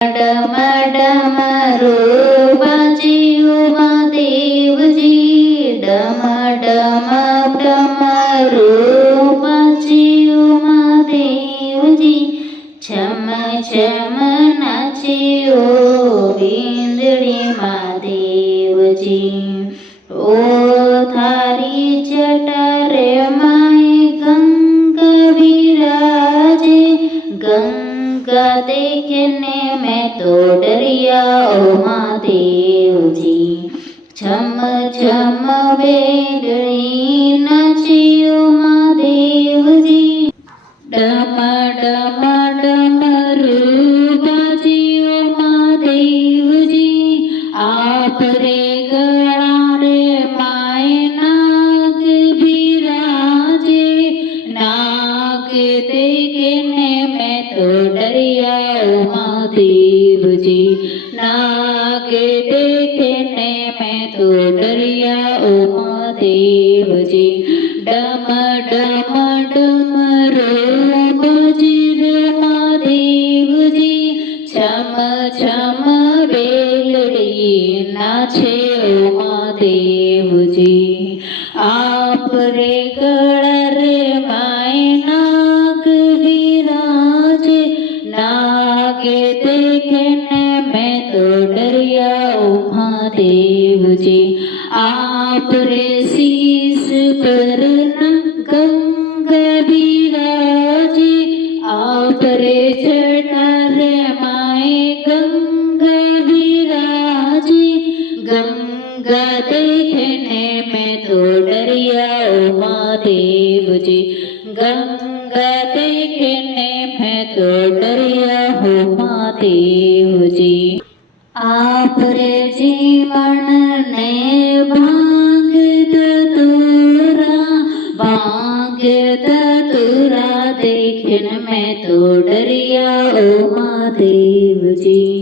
ડમ ડમરો વાજ્યું મહાદેવજી, ડમ ડમ ડમરો વાજ્યું મહાદેવજી, છમ છમ નાચ્યો વીંદડી મહાદેવજી. ઓ થારી જટા રે માય ગંગા વિરાજે, ગંગા દેખને મેં તો ડરિયા ઓ મહાદેવજી. છમ છમ વેદળી નાચ્યો મહાદેવજી, ડમ ડમ ડમરું વાજ્યું મહાદેવજી. આપરે ગળા રે માય નાગ બિરાજે, નાગ દેખને મેં તો ડરિયા ઓ મહાદેવજી, નાગ દેખને મેં તો ડરિયા ઓ મહાદેવજી. ડમ ડમ ડમરો વાજ્યો મહાદેવજી, છમ છમ વેલડી નાચે ઓ મહાદેવજી. આપરે ગળા રે માય નાગ વિરાજે, નાગ દેખને મેં તો ડરિયા ઓ મહાદેવજી. આપરે શીશ પર ગંગા બિરાજે, આપરે જટા રે માય ગંગા બિરાજે, ગંગા દેખને મેં તો ડરિયા ઓ મહાદેવજી, ગંગા દેખને મેં તો ડરિયા હો મહાદેવજી. આપરે જીવનને ભાંગ ધતુરા, ભાંગ ધતુરા દેખને મેં તો ડરિયા ઓ મહાદેવજી.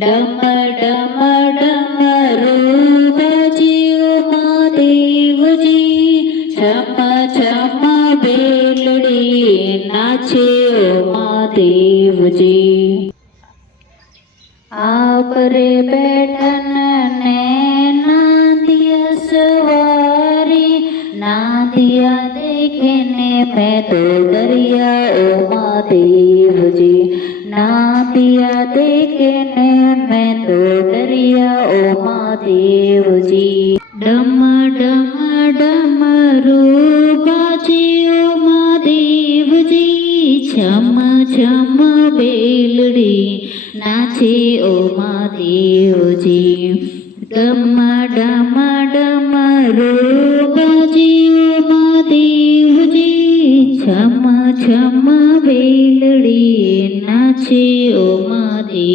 ડમ ડમ ડમરો વાજ્યું મહાદેવજી, છમ છમ વેલડી નાચે ઓ મહાદેવજી. આપરે બેઠન ને નાદિયા સવારી, નાદિયા દેખને મેં તો ડરિયા ઓ મહાદેવજી, નાદિયા દેખને મેં તો ડરિયા ઓ મહાદેવજી. ડમ ડમ ડમરું વાજ્યું મહાદેવજી, છમ છમ વેલડી નાચે ઓ મહાદેવજી. ડમ ડમ ડમરું વાજ્યું મહાદેવજી, છમ છમ વેલડી નાચે ઓ મહાદેવ.